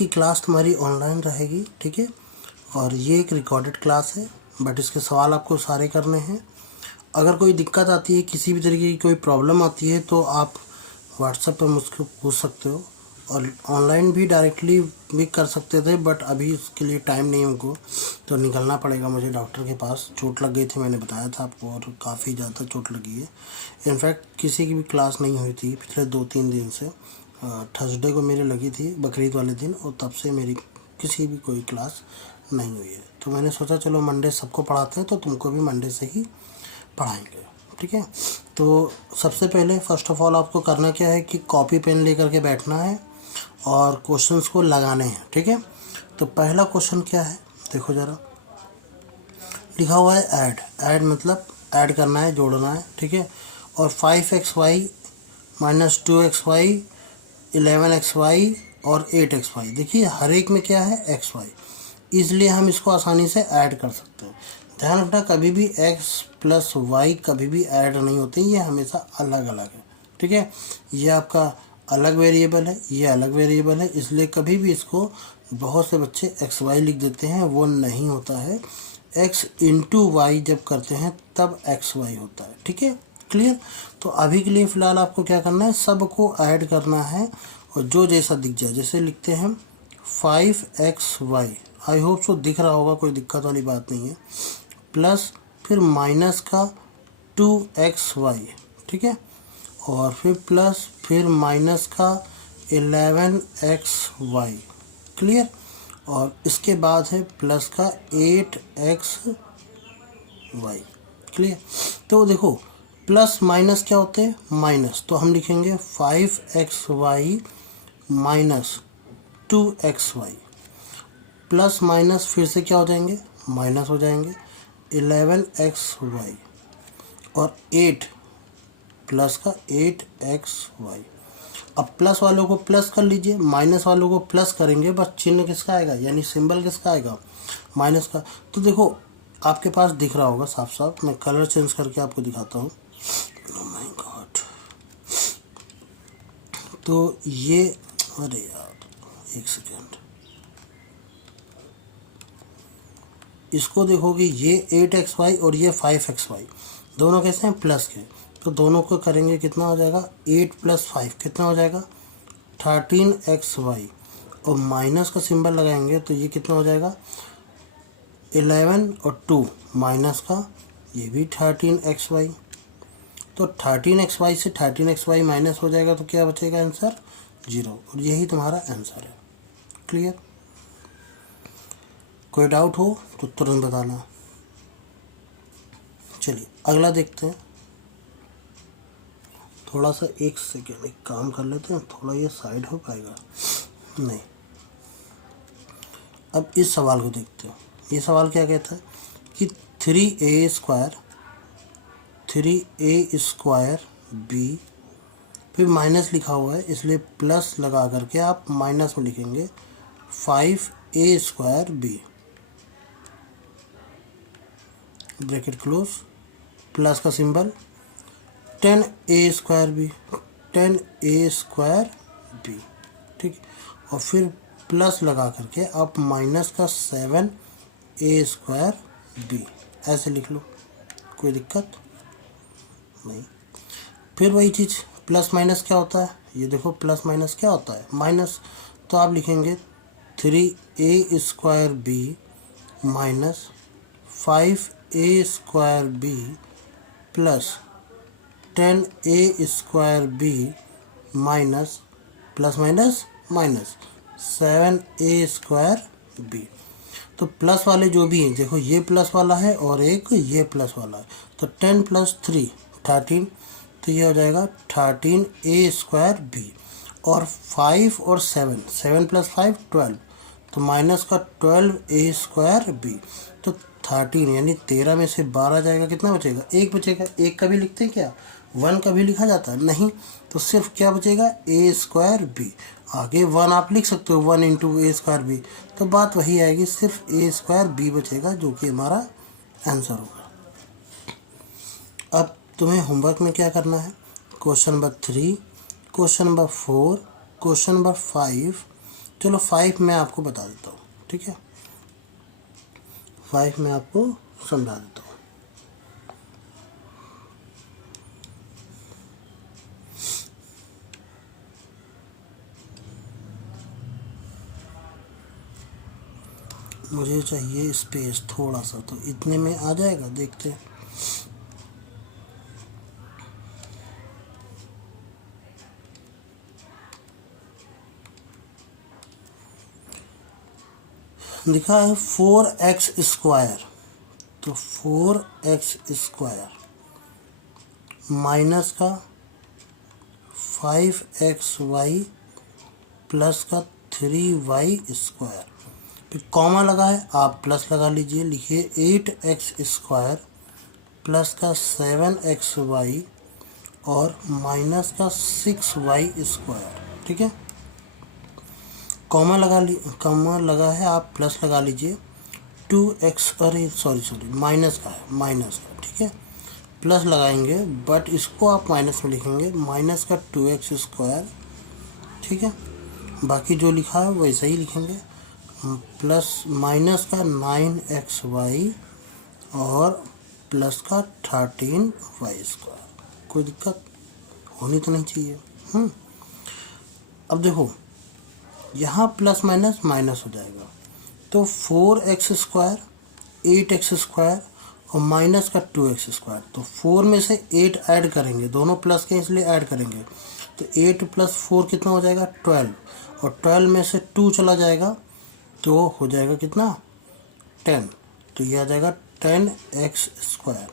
की क्लास तुम्हारी ऑनलाइन रहेगी, ठीक है। और ये एक रिकॉर्डेड क्लास है, बट इसके सवाल आपको सारे करने हैं। अगर कोई दिक्कत आती है, किसी भी तरीके की कोई प्रॉब्लम आती है, तो आप व्हाट्सएप पर मुझको पूछ सकते हो, और ऑनलाइन भी डायरेक्टली भी कर सकते थे, बट अभी इसके लिए टाइम नहीं हमको, तो निकलना पड़ेगा मुझे डॉक्टर के पास। चोट लग गई थी, मैंने बताया था आपको, और काफ़ी ज़्यादा चोट लगी है। इनफैक्ट किसी की भी क्लास नहीं हुई थी पिछले 2-3 दिन से। थर्सडे को मेरी लगी थी, बकरीद वाले दिन, और तब से मेरी किसी भी कोई क्लास नहीं हुई है। तो मैंने सोचा चलो मंडे सबको पढ़ाते हैं, तो तुमको भी मंडे से ही पढ़ाएंगे, ठीक है। तो सबसे पहले फर्स्ट ऑफ ऑल आपको करना क्या है कि कॉपी पेन लेकर के बैठना है और क्वेश्चंस को लगाने हैं, ठीक है। तो पहला क्वेश्चन क्या है, देखो ज़रा, लिखा हुआ है ऐड। ऐड मतलब ऐड करना है, जोड़ना है, ठीक है। और 5xy माइनस 2xy 11xy और 8xy, देखिए हर एक में क्या है xy, इसलिए हम इसको आसानी से ऐड कर सकते हैं। ध्यान रखना, कभी भी x प्लस वाई कभी भी ऐड नहीं होते, ये हमेशा अलग अलग है, ठीक है। ये आपका अलग वेरिएबल है, ये अलग वेरिएबल है, इसलिए कभी भी इसको, बहुत से बच्चे एक्स वाई लिख देते हैं, वो नहीं होता है। x इंटू वाई जब करते हैं तब एक्स वाई होता है, ठीक है, क्लियर। तो अभी के लिए फ़िलहाल आपको क्या करना है, सबको ऐड करना है, और जो जैसा दिख जाए, जैसे लिखते हैं 5xy, आई होप सो दिख रहा होगा, कोई दिक्कत वाली बात नहीं है, प्लस फिर माइनस का 2xy, ठीक है, और फिर प्लस फिर माइनस का 11xy, क्लियर। और इसके बाद है प्लस का 8xy, क्लियर। तो देखो प्लस माइनस क्या होते हैं, माइनस, तो हम लिखेंगे 5xy minus 2xy, plus minus फिर से क्या हो जाएंगे, माइनस हो जाएंगे, 11xy और 8 प्लस का 8xy। अब प्लस वालों को प्लस कर लीजिए, माइनस वालों को प्लस करेंगे, बस चिन्ह किसका आएगा, यानी सिंबल किसका आएगा, माइनस का। तो देखो आपके पास दिख रहा होगा साफ साफ, मैं कलर चेंज करके आपको दिखाता हूँ। ओह माय गॉड, तो ये, अरे यार एक सेकेंड, इसको देखोगे, ये 8xy और ये 5xy, दोनों कैसे हैं, प्लस के, तो दोनों को करेंगे, कितना हो जाएगा, 8 + 5 कितना हो जाएगा, 13xy, और माइनस का सिंबल लगाएंगे तो ये कितना हो जाएगा, 11 और 2 माइनस का, ये भी 13xy। तो 13xy से 13xy माइनस हो जाएगा, तो क्या बचेगा, आंसर 0, और यही तुम्हारा आंसर है, क्लियर। कोई डाउट हो तो तुरंत बताना। चलिए अगला देखते हैं। थोड़ा सा एक सेकेंड, एक काम कर लेते हैं, थोड़ा ये साइड हो पाएगा, नहीं। अब इस सवाल को देखते हैं। ये सवाल क्या कहता है कि 3a² b, फिर माइनस लिखा हुआ है, इसलिए प्लस लगा करके आप माइनस में लिखेंगे 5a² b, bracket close, plus का symbol, 10a² b, 10a² b, ठीक। और फिर प्लस लगा करके आप माइनस का 7a² b, ऐसे लिख लो, कोई दिक्कत नहीं। फिर वही चीज़, प्लस माइनस क्या होता है, ये देखो प्लस माइनस क्या होता है, माइनस, तो आप लिखेंगे 3a² b minus 5a² b plus 10a² b minus, plus minus minus 7a² b। तो प्लस वाले जो भी हैं, देखो ये प्लस वाला है और एक ये प्लस वाला है, तो 10 + 3 13, तो ये हो जाएगा 13a² b, और 5 और 7, 7 + 5 12, तो माइनस का 12a² b, तो 13 यानी 13 में से 12 जाएगा, कितना बचेगा, एक बचेगा। एक कभी लिखते हैं क्या, 1 कभी लिखा जाता है नहीं, तो सिर्फ क्या बचेगा, a² b। आगे 1 आप लिख सकते हो, 1 × a² b, तो बात वही आएगी, सिर्फ a² b बचेगा, जो कि हमारा आंसर होगा। अब तुम्हें होमवर्क में क्या करना है, question number 3, question number 4, question number 5, चलो 5 मैं आपको बता देता हूँ, ठीक है, 5 मैं आपको समझा देता हूँ। मुझे चाहिए स्पेस थोड़ा सा, तो इतने में आ जाएगा, देखते हैं। लिखा है 4x स्क्वायर, तो 4x स्क्वायर माइनस का 5xy प्लस का 3y स्क्वायर, फिर कॉमा लगा है, आप प्लस लगा लीजिए, लिखिए 8x स्क्वायर प्लस का 7xy और माइनस का 6y स्क्वायर, ठीक है। कॉमा लगा है, आप प्लस लगा लीजिए, 2x, अरे सॉरी माइनस का है, माइनस का, ठीक है, प्लस लगाएंगे बट इसको आप माइनस में लिखेंगे, माइनस का 2x स्क्वायर, ठीक है, बाकी जो लिखा है वैसा ही लिखेंगे, प्लस माइनस का 9xy और प्लस का 13y स्क्वायर। कोई दिक्कत होनी तो नहीं चाहिए। अब देखो यहाँ प्लस माइनस माइनस हो जाएगा, तो 4x स्क्वायर 8x स्क्वायर और माइनस का 2x स्क्वायर, तो 4 में से 8 ऐड करेंगे, दोनों प्लस के इसलिए ऐड करेंगे, तो 8 प्लस 4 कितना हो जाएगा 12, और 12 में से 2 चला जाएगा तो हो जाएगा कितना 10, तो ये आ जाएगा 10x स्क्वायर।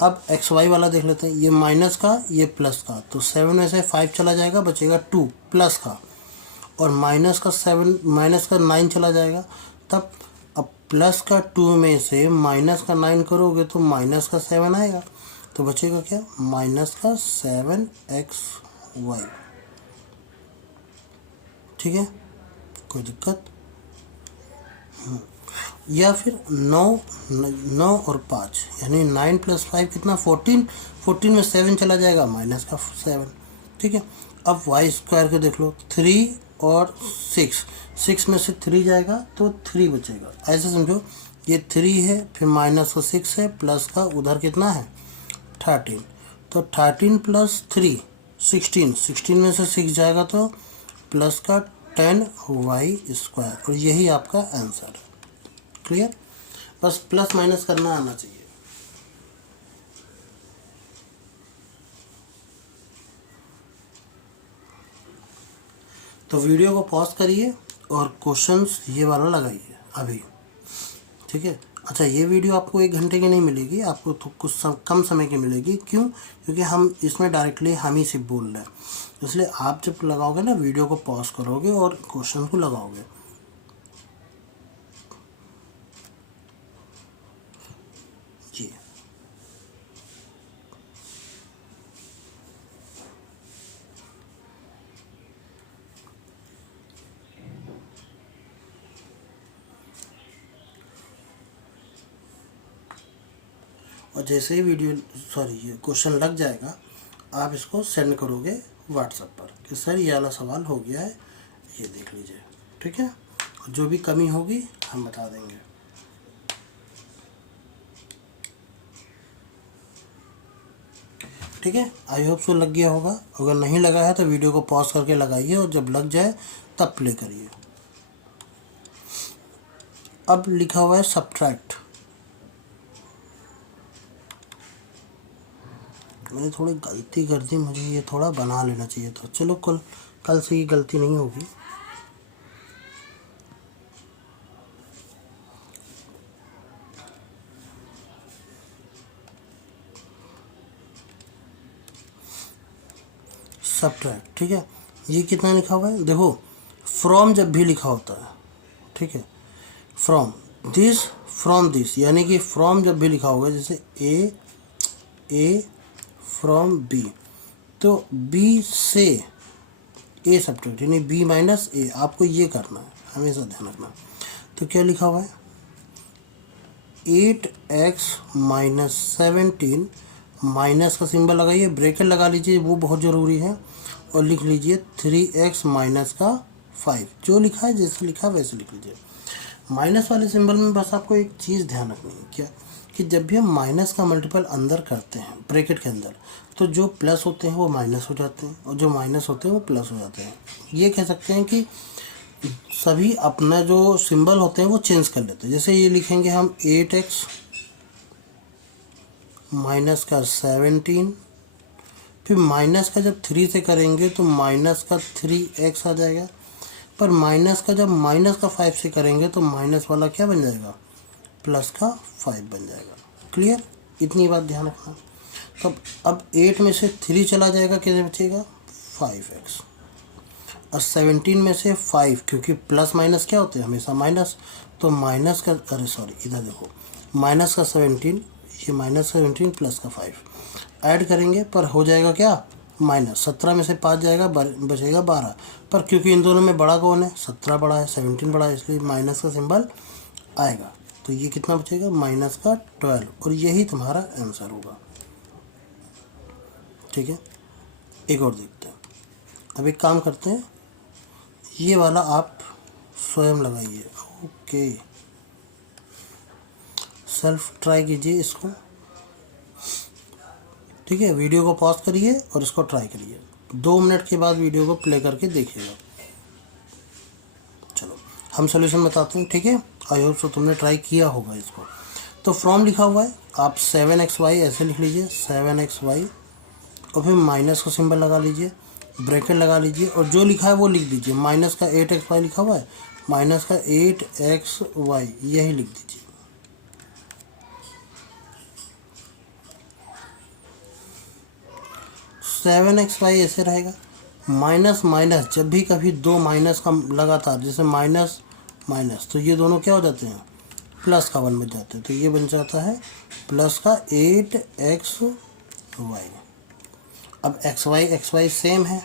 अब xy वाला देख लेते हैं, ये माइनस का ये प्लस का, तो 7 में से 5 चला जाएगा, बचेगा 2 प्लस का, और माइनस का 9 चला जाएगा, तब अब प्लस का 2 में से माइनस का 9 करोगे तो माइनस का 7 आएगा, तो बचेगा क्या माइनस का 7xy, ठीक है, कोई दिक्कत। या फिर 9 और 5 यानी 9 प्लस 5 कितना 14 में 7 चला जाएगा, माइनस का 7, ठीक है। अब y स्क्वायर को देख लो, 3 और 6 में से 3 जाएगा तो 3 बचेगा, ऐसे समझो, ये 3 है, फिर माइनस का 6 है, प्लस का उधर कितना है 13, तो 13 प्लस 3 16 में से 6 जाएगा तो प्लस का 10y स्क्वायर, और यही आपका आंसर है। क्लियर, बस प्लस माइनस करना आना चाहिए। तो वीडियो को पॉज करिए और क्वेश्चंस ये वाला लगाइए अभी, ठीक है। अच्छा, ये वीडियो आपको 1 घंटे की नहीं मिलेगी, आपको तो कुछ कम समय की मिलेगी, क्यों, क्योंकि हम इसमें डायरेक्टली हम ही सिर्फ बोल रहे हैं, इसलिए आप जब लगाओगे ना वीडियो को पॉज करोगे और क्वेश्चन को लगाओगे। जी और जैसे ही ये क्वेश्चन लग जाएगा, आप इसको सेंड करोगे व्हाट्सएप पर कि सर ये वाला सवाल हो गया है, ये देख लीजिए, ठीक है, जो भी कमी होगी हम बता देंगे। ठीक है, आई होप सो लग गया होगा, अगर नहीं लगा है तो वीडियो को पॉज करके लगाइए और जब लग जाए तब प्ले करिए। अब लिखा हुआ है सब्ट्रैक्ट, मैंने थोड़ी गलती कर दी, मुझे ये थोड़ा बना लेना चाहिए था, चलो कल से ये गलती नहीं होगी। सब्ट्रैक्ट, ठीक है, ये कितना लिखा हुआ है, देखो फ्रॉम जब भी लिखा होता है, ठीक है, फ्रॉम दिस यानी कि फ्रॉम जब भी लिखा होगा, जैसे ए फ्रॉम बी, तो बी से ए सब्ट्रैक्ट यानी बी माइनस ए, आपको ये करना है, हमेशा ध्यान रखना। तो क्या लिखा हुआ है 8x माइनस 17, माइनस का सिंबल लगाइए, ब्रैकेट लगा लीजिए, वो बहुत ज़रूरी है, और लिख लीजिए 3x माइनस का 5, जो लिखा है जैसे लिखा है वैसे लिख लीजिए। माइनस वाले सिंबल में बस आपको एक चीज़ ध्यान रखनी है, क्या कि जब भी हम माइनस का मल्टीपल अंदर करते हैं ब्रैकेट के अंदर, तो जो प्लस होते हैं वो माइनस हो जाते हैं और जो माइनस होते हैं वो प्लस हो जाते हैं। ये कह सकते हैं कि सभी अपना जो सिंबल होते हैं वो चेंज कर लेते हैं। जैसे ये लिखेंगे हम 8x माइनस का 17, फिर माइनस का जब 3 से करेंगे तो माइनस का 3x आ जाएगा, पर माइनस का जब माइनस का 5 से करेंगे तो माइनस वाला क्या बन जाएगा, प्लस का 5 बन जाएगा। क्लियर, इतनी बात ध्यान रखना। तो अब 8 में से 3 चला जाएगा, कितने बचेगा 5x, और 17 में से 5, क्योंकि प्लस माइनस क्या होते हैं हमेशा माइनस, तो माइनस का इधर देखो माइनस का 17, ये माइनस 17 प्लस का 5 ऐड करेंगे पर हो जाएगा क्या माइनस। 17 में से 5 जाएगा, बचेगा 12, पर क्योंकि इन दोनों में बड़ा कौन है, 17 बड़ा है, 17 बड़ा है, इसलिए माइनस का सिंबल आएगा। तो ये कितना बचेगा माइनस का 12, और यही तुम्हारा आंसर होगा। ठीक है, एक और देखते हैं। अब एक काम करते हैं, ये वाला आप स्वयं लगाइए। ओके, सेल्फ ट्राई कीजिए इसको। ठीक है, वीडियो को पॉज करिए और इसको ट्राई करिए। 2 मिनट के बाद वीडियो को प्ले करके देखिएगा। चलो हम सोल्यूशन बताते हैं। ठीक है, आई होप सो तुमने ट्राई किया होगा इसको। तो फ्रॉम लिखा हुआ है, आप 7xy ऐसे लिख लीजिए, 7xy, और फिर माइनस का सिंबल लगा लीजिए, ब्रैकेट लगा लीजिए, और जो लिखा है वो लिख दीजिए। माइनस का 8xy लिखा हुआ है, माइनस का 8xy यही लिख दीजिए। 7xy ऐसे रहेगा। माइनस माइनस, जब भी कभी दो माइनस का लगातार, जैसे माइनस माइनस, तो ये दोनों क्या हो जाते हैं, प्लस का 1 बन जाते हैं। तो ये बन जाता है प्लस का 8xy। अब xy सेम है,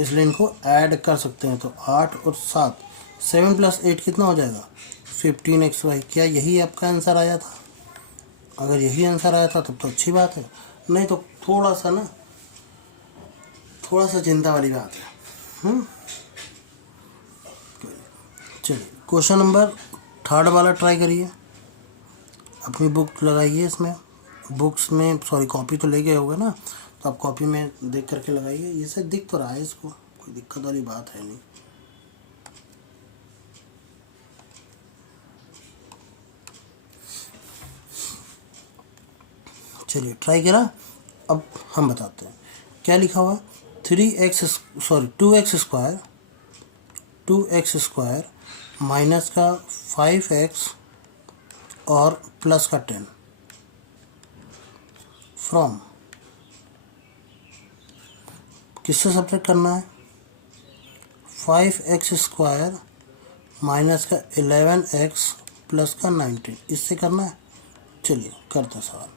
इसलिए इनको ऐड कर सकते हैं। तो 8 और 7, 7 + 8 कितना हो जाएगा 15xy। क्या यही आपका आंसर आया था? अगर यही आंसर आया था तब तो अच्छी बात है, नहीं तो थोड़ा सा चिंता वाली बात है। चलिए क्वेश्चन नंबर 3 वाला ट्राई करिए। अपनी बुक लगाइए, इसमें बुक्स में कॉपी तो ले गए होगे ना, तो आप कॉपी में देख करके लगाइए। ये सब दिख तो रहा है, इसको कोई दिक्कत वाली बात है नहीं। चलिए ट्राई करा, अब हम बताते हैं क्या लिखा हुआ है। 2x स्क्वायर माइनस का 5x और प्लस का 10 फ्रॉम, किससे सब्ट्रैक्ट करना है, 5x स्क्वायर माइनस का 11x प्लस का 19, इससे करना है। चलिए करते सवाल।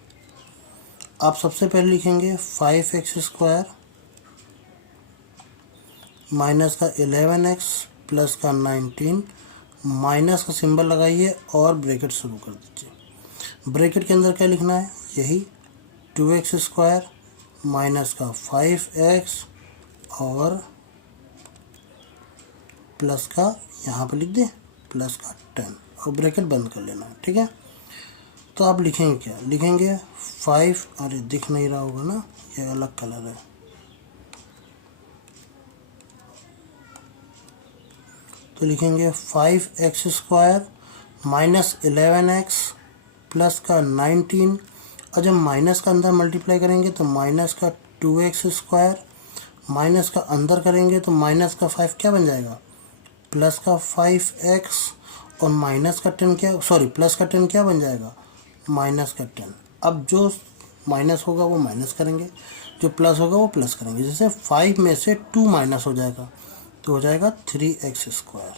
आप सबसे पहले लिखेंगे 5x स्क्वायर माइनस का 11x प्लस का 19, माइनस का सिंबल लगाइए और ब्रैकेट शुरू कर दीजिए। ब्रैकेट के अंदर क्या लिखना है, यही 2x स्क्वायर माइनस का 5x और प्लस का, यहाँ पर लिख दें प्लस का 10, और ब्रैकेट बंद कर लेना है। ठीक है, तो आप लिखेंगे क्या, लिखेंगे 5, अरे दिख नहीं रहा होगा ना, ये अलग कलर है, तो लिखेंगे 5x square minus 11x plus का 19, और जब माइनस का अंदर मल्टीप्लाई करेंगे तो माइनस का 2x स्क्वायर, माइनस का अंदर करेंगे तो माइनस का 5 क्या बन जाएगा, प्लस का 5x, और माइनस का 10 क्या, प्लस का 10 क्या बन जाएगा, माइनस का 10। अब जो माइनस होगा वो माइनस करेंगे, जो प्लस होगा वो प्लस करेंगे। जैसे 5 में से 2 माइनस हो जाएगा तो हो जाएगा 3x स्क्वायर।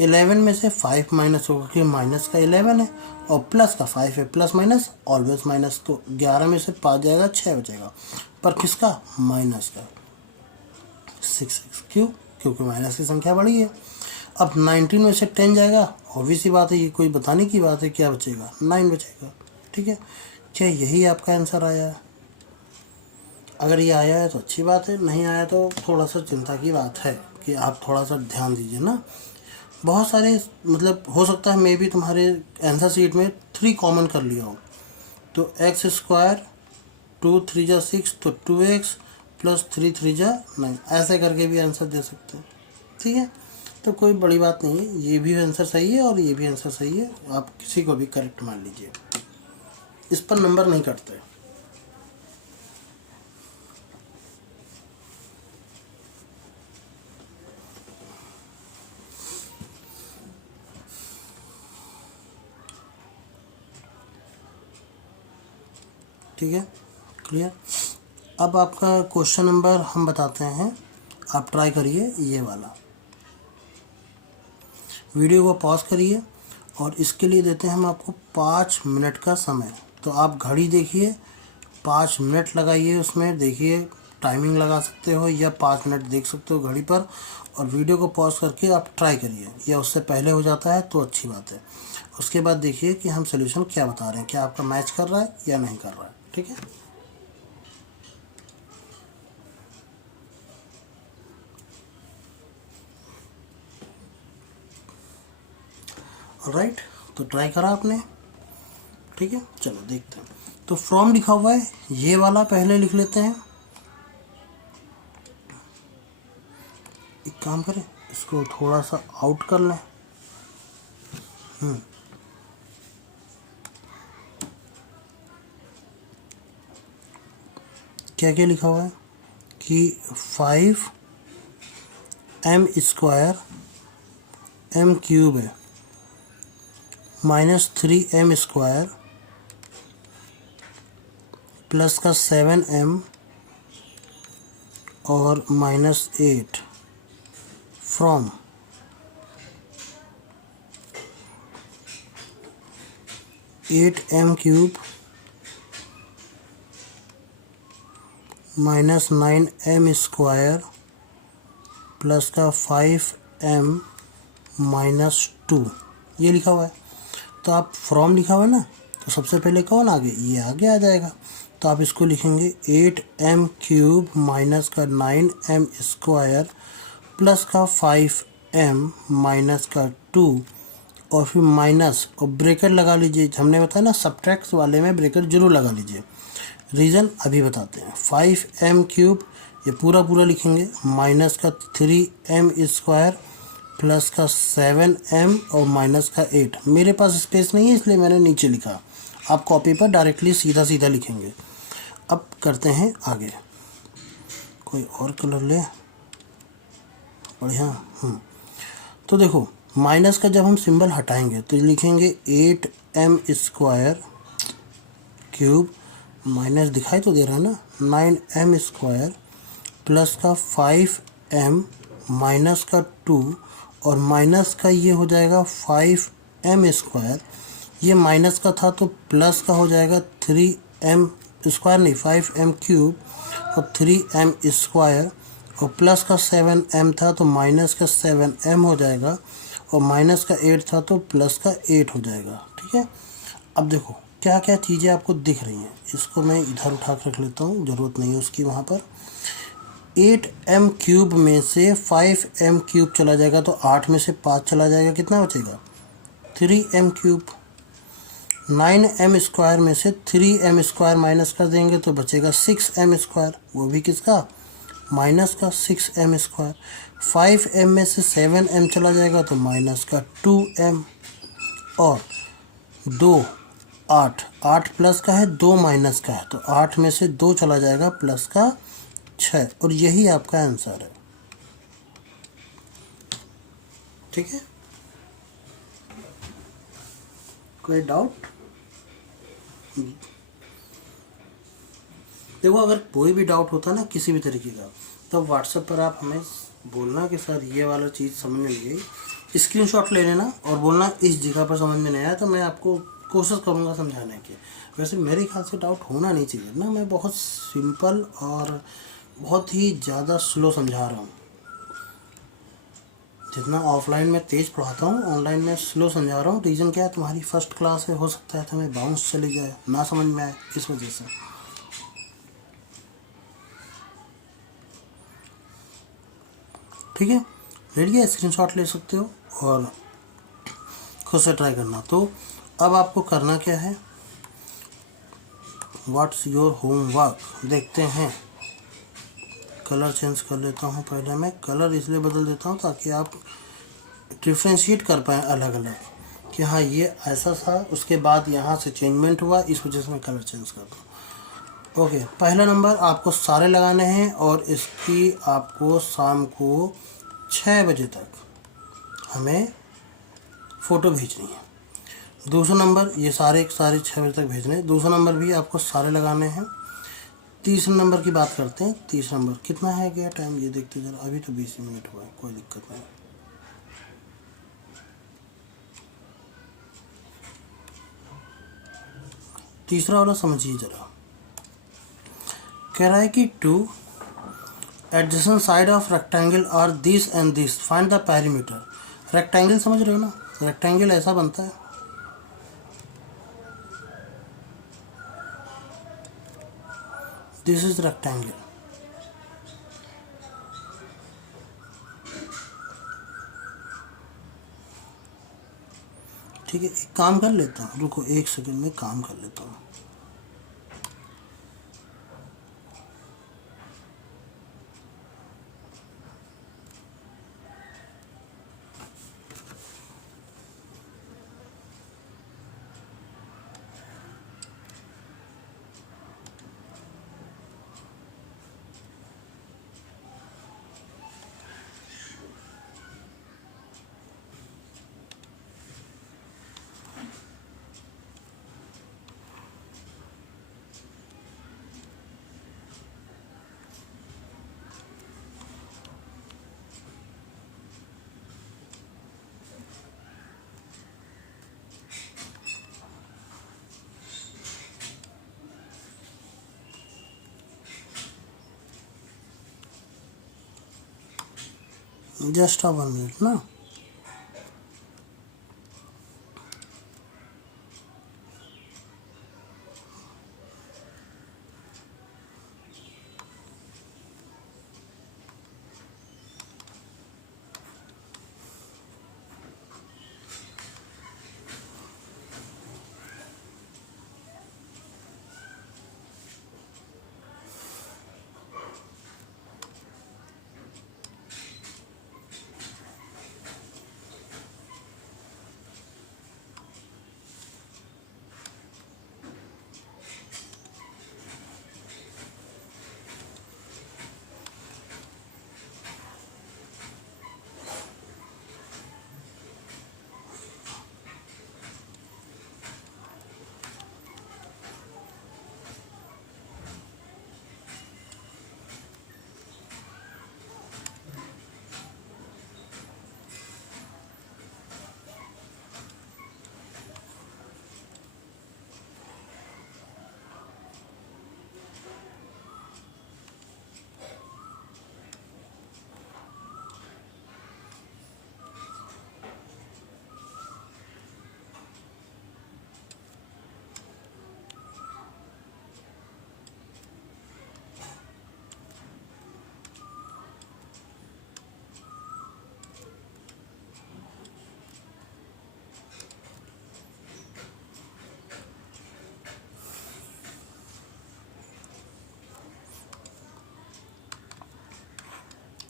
11 में से 5 माइनस होगा क्योंकि माइनस का 11 है और प्लस का 5 है, प्लस माइनस ऑलवेज माइनस, तो 11 में से 5 जाएगा, 6 बचेगा, पर किसका, माइनस का 6x। क्यों, क्योंकि माइनस की संख्या बड़ी है। अब 19 में से 10 जाएगा, ऑब्वियस सी बात है, ये कोई बताने की बात है, क्या बचेगा, 9 बचेगा। ठीक है, क्या यही आपका आंसर आया है? अगर ये आया है तो अच्छी बात है, नहीं आया तो थोड़ा सा चिंता की बात है कि आप थोड़ा सा ध्यान दीजिए ना। बहुत सारे मतलब हो सकता है मे भी तुम्हारे आंसर शीट में 3 कॉमन कर लिया हो, तो एक्स स्क्वायर 2 3 जा 6 तो 2x प्लस 3 3 जा 9, ऐसे करके भी आंसर दे सकते हैं। ठीक है, तो कोई बड़ी बात नहीं है, ये भी आंसर सही है और ये भी आंसर सही है, आप किसी को भी करेक्ट मान लीजिए, इस पर नंबर नहीं कटते। ठीक है, क्लियर। अब आपका क्वेश्चन नंबर हम बताते हैं, आप ट्राई करिए ये वाला। वीडियो को पॉज करिए और इसके लिए देते हैं हम आपको 5 मिनट का समय। तो आप घड़ी देखिए, 5 मिनट लगाइए, उसमें देखिए टाइमिंग लगा सकते हो या 5 मिनट देख सकते हो घड़ी पर, और वीडियो को पॉज करके आप ट्राई करिए, या उससे पहले हो जाता है तो अच्छी बात है। उसके बाद देखिए कि हम सोल्यूशन क्या बता रहे हैं, क्या आपका मैच कर रहा है या नहीं कर रहा है। ठीक है, राइट, तो ट्राई करा आपने। ठीक है, चलो देखते हैं। तो फ्रॉम लिखा हुआ है, ये वाला पहले लिख लेते हैं। एक काम करें, इसको थोड़ा सा आउट कर लें। क्या क्या लिखा हुआ है कि 5m स्क्वायर m क्यूब है माइनस 3m स्क्वायर प्लस का 7m और minus 8 from 8m cube minus 9m square plus का 5m माइनस 2, ये लिखा हुआ है। तो आप फ्रॉम लिखा हुआ है ना, तो सबसे पहले कौन आगे, ये आगे आ जाएगा। तो आप इसको लिखेंगे 8m क्यूब माइनस का 9m स्क्वायर प्लस का 5m माइनस का 2, और फिर माइनस और ब्रेकेट लगा लीजिए। हमने बताया ना सब्ट्रैक्ट वाले में ब्रेकेट जरूर लगा लीजिए, रीज़न अभी बताते हैं। 5m क्यूब ये पूरा पूरा लिखेंगे, माइनस का 3m स्क्वायर प्लस का 7m और माइनस का 8। मेरे पास स्पेस नहीं है इसलिए मैंने नीचे लिखा, आप कॉपी पर डायरेक्टली सीधा सीधा लिखेंगे। अब करते हैं आगे, कोई और कलर ले, बढ़िया। तो देखो माइनस का जब हम सिंबल हटाएंगे तो लिखेंगे 8m स्क्वायर क्यूब, माइनस दिखाई तो दे रहा है ना, 9m स्क्वायर प्लस का 5m माइनस का 2, और माइनस का ये हो जाएगा 5m स्क्वायर, ये माइनस का था तो प्लस का हो जाएगा 3m स्क्वायर नहीं 5m क्यूब और 3m स्क्वायर, और प्लस का 7m था तो माइनस का 7m हो जाएगा, और माइनस का 8 था तो प्लस का 8 हो जाएगा। ठीक है, अब देखो क्या क्या चीज़ें आपको दिख रही हैं, इसको मैं इधर उठा कर रख लेता हूँ, ज़रूरत नहीं है उसकी वहाँ पर। 8m क्यूब में से 5m क्यूब चला जाएगा तो 8 में से 5 चला जाएगा, कितना बचेगा 3m क्यूब। 9m स्क्वायर में से 3m स्क्वायर माइनस कर देंगे तो बचेगा 6m स्क्वायर, वो भी किसका माइनस का 6m स्क्वायर। 5m में से 7m चला जाएगा तो माइनस का 2m, और 2 8 8 प्लस का है 2 माइनस का है, तो 8 में से 2 चला जाएगा प्लस का 6, और यही आपका आंसर है। ठीक है, कोई डाउट? देखो अगर कोई भी डाउट होता है ना किसी भी तरीके का, तो व्हाट्सएप पर आप हमें बोलना कि सर ये वाला चीज़ समझ में नहीं आई, स्क्रीनशॉट ले लेना और बोलना इस जगह पर समझ में नहीं आया, तो मैं आपको कोशिश करूँगा समझाने की। वैसे मेरे ख्याल से डाउट होना नहीं चाहिए ना, मैं बहुत सिंपल और बहुत ही ज़्यादा स्लो समझा रहा हूँ। जितना ऑफलाइन में तेज़ पढ़ाता हूँ, ऑनलाइन में स्लो समझा रहा हूँ। रीज़न क्या है, तुम्हारी फर्स्ट क्लास है, हो सकता है तुम्हें बाउंस चली जाए, ना समझ में आए, इस वजह से। ठीक है, रेडी है, स्क्रीनशॉट ले सकते हो और खुद से ट्राई करना। तो अब आपको करना क्या है, व्हाट्स योर होमवर्क, देखते हैं। कलर चेंज कर लेता हूँ, पहले मैं कलर इसलिए बदल देता हूँ ताकि आप डिफ्रेंशिएट कर पाएँ अलग अलग, कि हाँ ये ऐसा था, उसके बाद यहाँ से चेंजमेंट हुआ, इस वजह से मैं कलर चेंज कर दूँ। ओके, पहला नंबर आपको सारे लगाने हैं और इसकी आपको शाम को 6 बजे तक हमें फ़ोटो भेजनी है। दूसरा नंबर, ये सारे 6 बजे तक भेजने हैं। दूसरा नंबर भी आपको सारे लगाने हैं। तीसरे नंबर की बात करते हैं। तीसरा नंबर कितना है, क्या टाइम ये देखते जरा, अभी तो 20 मिनट हुआ है, कोई दिक्कत नहीं। तीसरा वाला समझिए जरा, कह रहा है कि two adjacent side of rectangle are this and this, find the perimeter. Rectangle समझ रहे हो ना, रेक्टेंगल ऐसा बनता है, दिस इज रेक्टेंगल। ठीक है, एक काम कर लेता हूँ, रुको 1 सेकंड में काम कर लेता हूँ। जस्ट 1 मिनट ना।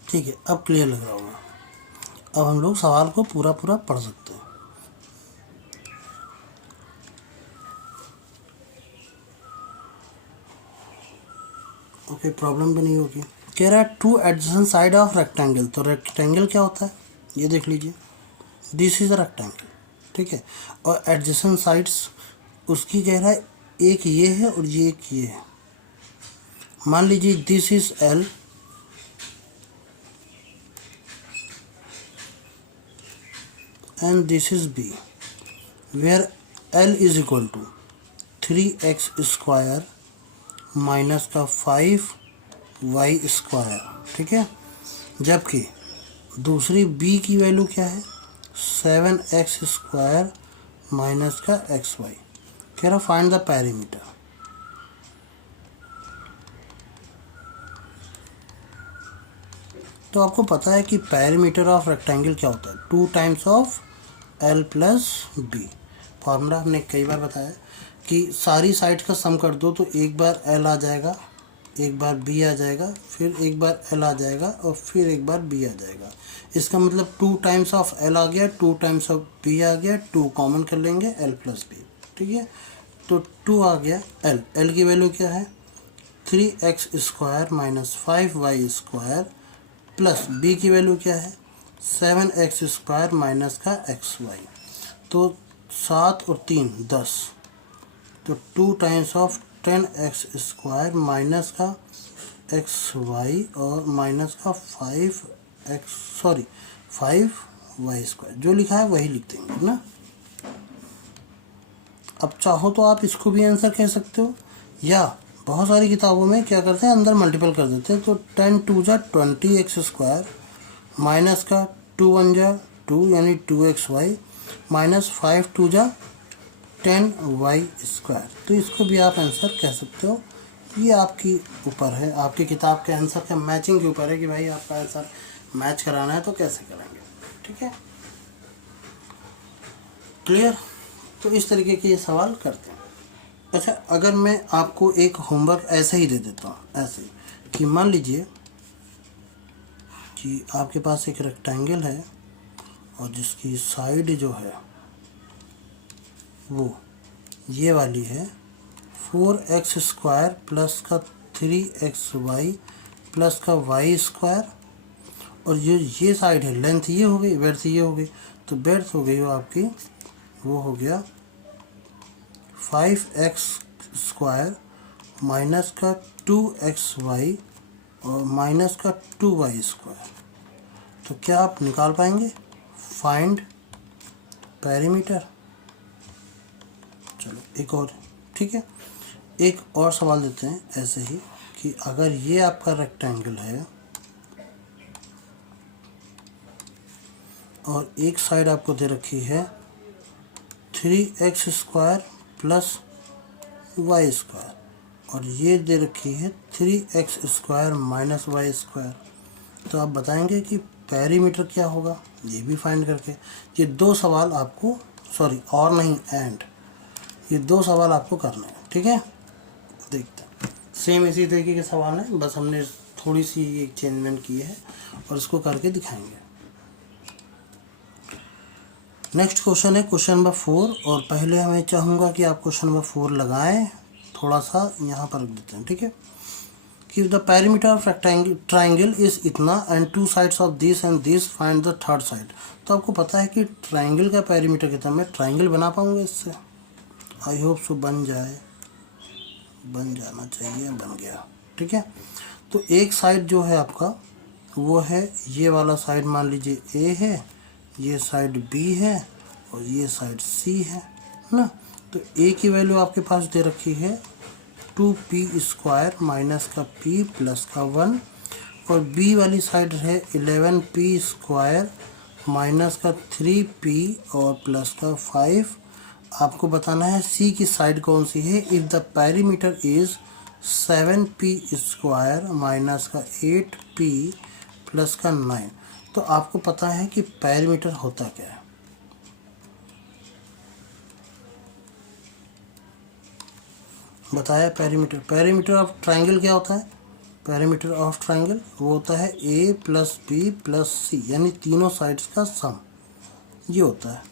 ठीक है, अब क्लियर लग रहा होगा। अब हम लोग सवाल को पूरा पूरा पढ़ सकते हैं। ओके, प्रॉब्लम भी नहीं होगी। कह रहा है to adjacent side of rectangle, तो रेक्टेंगल क्या होता है ये देख लीजिए, दिस इज अ रेक्टेंगल, ठीक है। और एडजेसेंट साइड्स उसकी कह रहा है एक ये है और ये एक ये है। मान लीजिए this is L and this is b, where l is equal to 3x square minus का 5y स्क्वायर, ठीक है। जबकि दूसरी b की वैल्यू क्या है, 7x स्क्वायर माइनस का xy। कह रहा फाइंड द पेरीमीटर। तो आपको पता है कि पेरीमीटर ऑफ रेक्टेंगल क्या होता है, 2 times of L plus B. Formula हमने कई बार बताया कि सारी साइड का सम कर दो तो एक बार L आ जाएगा, एक बार B आ जाएगा, फिर एक बार L आ जाएगा और फिर एक बार B आ जाएगा। इसका मतलब 2 टाइम्स ऑफ L आ गया, 2 टाइम्स ऑफ B आ गया, 2 कॉमन कर लेंगे L प्लस B, ठीक है। तो 2 आ गया L, L की वैल्यू क्या है 3x square minus 5y square plus B की वैल्यू क्या है 7x स्क्वायर माइनस का xy। तो 7 और 3 10, तो 2 times of 10x square minus का xy और माइनस का 5y स्क्वायर। जो लिखा है वही लिख देंगे ना। अब चाहो तो आप इसको भी आंसर कह सकते हो, या बहुत सारी किताबों में क्या करते हैं अंदर मल्टीपल कर देते हैं। तो 10 2 जा 20x स्क्वायर माइनस का 2 1 जा 2 यानी 2xy माइनस 5 2 जा 10y स्क्वायर। तो इसको भी आप आंसर कह सकते हो। ये आपकी ऊपर है, आपकी किताब के आंसर के मैचिंग के ऊपर है कि भाई आपका आंसर मैच कराना है तो कैसे करेंगे, ठीक है, क्लियर। तो इस तरीके के ये सवाल करते हैं। अच्छा, अगर मैं आपको एक होमवर्क ऐसे ही दे देता हूँ, ऐसे कि मान लीजिए कि आपके पास एक रेक्टेंगल है और जिसकी साइड जो है वो ये वाली है 4x स्क्वायर प्लस का 3xy प्लस का y स्क्वायर, और ये साइड है, लेंथ ये हो गई, बेड्थ ये हो गई, तो बेड्थ हो गई वो आपकी, वो हो गया 5x स्क्वायर माइनस का 2xy और माइनस का 2y स्क्वायर। तो क्या आप निकाल पाएंगे फाइंड पेरीमीटर। चलो एक और, ठीक है, एक और सवाल देते हैं ऐसे ही कि अगर ये आपका रेक्टेंगल है और एक साइड आपको दे रखी है 3x square plus y square और ये दे रखी है 3x square minus y square, तो आप बताएंगे कि पेरीमीटर क्या होगा, ये भी फाइंड करके। ये 2 सवाल आपको, सॉरी और नहीं एंड, ये 2 सवाल आपको करने हैं, ठीक है। देखते हैं, सेम इसी तरीके के सवाल हैं, बस हमने थोड़ी सी एक चेंजमेंट की है और इसको करके दिखाएंगे। नेक्स्ट क्वेश्चन है क्वेश्चन नंबर 4, और पहले हमें चाहूँगा कि आप क्वेश्चन नंबर 4 लगाएं, थोड़ा सा यहाँ पर रख देते हैं, ठीक है, कि the perimeter of triangle is इतना and 2 sides of this and this find the third side. तो आपको पता है कि ट्राइंगल का पेरीमीटर कितना, मैं ट्राइंगल बना पाऊँगा इससे, आई होप सो बन जाए, बन जाना चाहिए, बन गया, ठीक है। तो एक साइड जो है आपका वो है ये वाला साइड, मान लीजिए ए है, ये साइड B है और ये साइड C है ना। तो A की वैल्यू आपके पास दे रखी है 2p स्क्वायर माइनस का p प्लस का 1, और B वाली साइड है 11p स्क्वायर माइनस का 3p और प्लस का 5। आपको बताना है C की साइड कौन सी है। If the perimeter is 7p square minus का 8p प्लस का 9, तो आपको पता है कि पेरीमीटर होता क्या है। बताया पेरीमीटर ऑफ ट्राइंगल क्या होता है, पेरीमीटर ऑफ ट्राइंगल वो होता है a प्लस बी प्लस सी, यानी तीनों साइड्स का सम, ये होता है,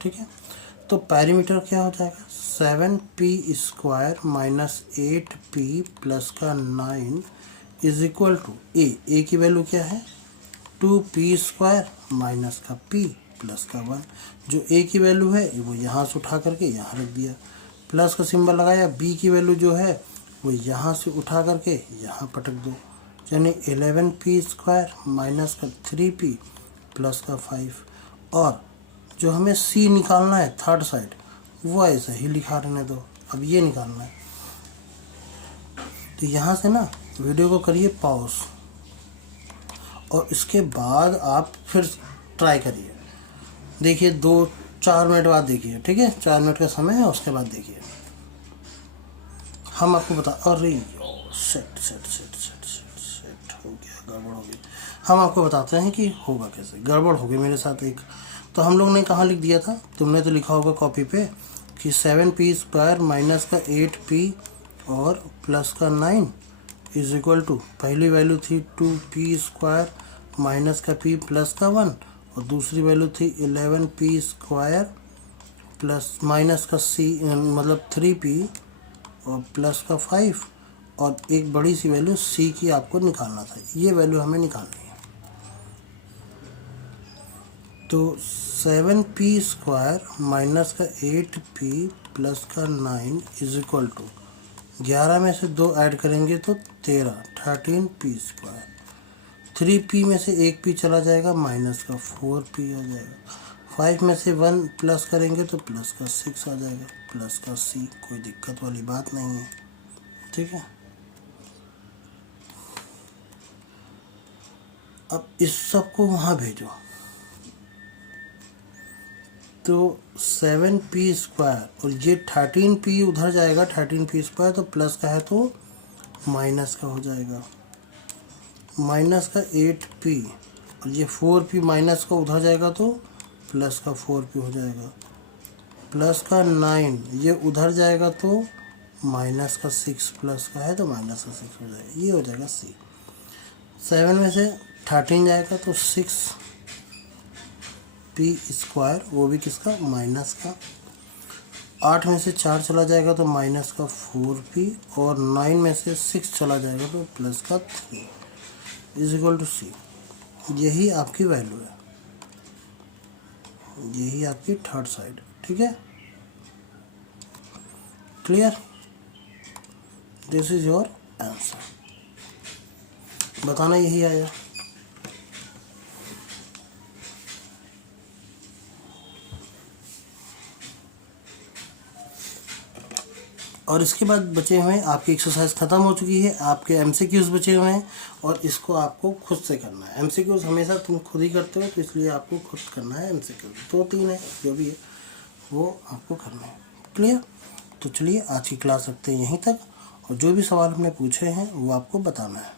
ठीक है। तो पेरीमीटर क्या हो जाएगा 7p square minus 8p plus का 9 इज इक्वल टू a की वैल्यू क्या है 2p स्क्वायर माइनस का p प्लस का 1। जो a की वैल्यू है वो यहाँ से उठा करके यहाँ रख दिया, प्लस का सिंबल लगाया। b की वैल्यू जो है वो यहाँ से उठा करके यहाँ पटक दो, यानी 11p स्क्वायर माइनस का 3p प्लस का 5। और जो हमें c निकालना है थर्ड साइड, वो ऐसा ही लिखा रहने दो। अब ये निकालना है, तो यहाँ से ना वीडियो को करिए पॉज और इसके बाद आप फिर ट्राई करिए, देखिए 2-4 मिनट बाद देखिए, ठीक है, 4 मिनट का समय है, उसके बाद देखिए हम आपको बता। अरे सेट हो गया, गड़बड़ हो गई। हम आपको बताते हैं कि होगा कैसे। गड़बड़ हो गई मेरे साथ एक, तो हम लोग ने कहाँ लिख दिया था, तुमने तो लिखा होगा कॉपी पे कि 7p² माइनस का 8p और प्लस का 9 इज इक्वल टू, पहली वैल्यू थी 2p² माइनस का p प्लस का 1 और दूसरी वैल्यू थी 11p² प्लस माइनस का c मतलब 3p और प्लस का 5 और एक बड़ी सी वैल्यू c की आपको निकालना था। ये वैल्यू हमें निकालनी है। तो 7p² माइनस का 8p प्लस का 9 इज इक्वल टू 11 में से 2 ऐड करेंगे तो 13p²। 3p में से 1p चला जाएगा, माइनस का 4p आ जाएगा। 5 में से 1 प्लस करेंगे तो प्लस का 6 आ जाएगा, प्लस का c। कोई दिक्कत वाली बात नहीं है, ठीक है। अब इस सब को वहाँ भेजो, तो 7p² और ये 13p उधर जाएगा, 13p² तो प्लस का है तो माइनस का हो जाएगा, माइनस का 8p और ये 4p माइनस का उधर जाएगा तो प्लस का 4p हो जाएगा, प्लस का 9 ये उधर जाएगा तो माइनस का 6 प्लस का है तो माइनस का 6 हो जाएगा, ये हो जाएगा c। 7 में से 13 जाएगा तो 6p², वो भी किसका, माइनस का। 8 में से 4 चला जाएगा तो माइनस का 4p और 9 में से 6 चला जाएगा तो प्लस का 3 इज इक्वल टू c। यही आपकी वैल्यू है, यही आपकी थर्ड साइड, ठीक है। Clear, this is your answer. बताना यही आया। और इसके बाद बचे हुए आपकी एक्सरसाइज ख़त्म हो चुकी है, आपके एमसीक्यूज़ बचे हुए हैं और इसको आपको खुद से करना है। एमसीक्यूज़ हमेशा तुम खुद ही करते हो, तो इसलिए आपको खुद करना है। एमसीक्यूज़ 2-3 है, जो भी है वो आपको करना है। क्लियर, तो चलिए आज की क्लास रखते हैं यहीं तक और जो भी सवाल हमने पूछे हैं वो आपको बताना है।